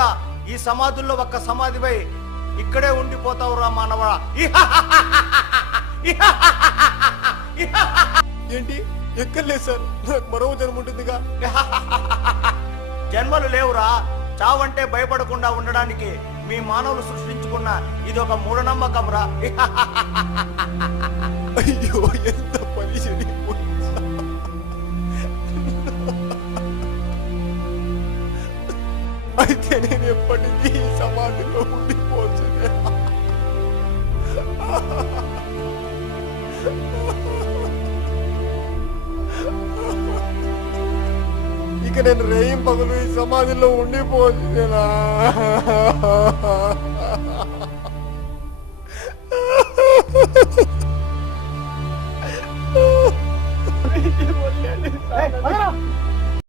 కూడా ఈ సమాధుల్లో ఒక్క సమాధిపై ఇక్కడే ఉండిపోతావురా మానవా. ఏంటి ఎక్కర్లేదు సార్, నాకు మరో జన్మ ఉంటుందిగా. జన్మలు లేవురా. చావంటే భయపడకుండా ఉండడానికి మీ మానవులు సృష్టించుకున్న ఇది ఒక మూఢనమ్మకం రా. అయ్యో ఎంత పని జరిగిపోయింది. అయితే నేను ఎప్పటికీ ఈ సమాధిలో ఉండిపోతుంది. ఇక నేను రేయం పగలు ఈ సమాధిలో ఉండిపోతుందేనా?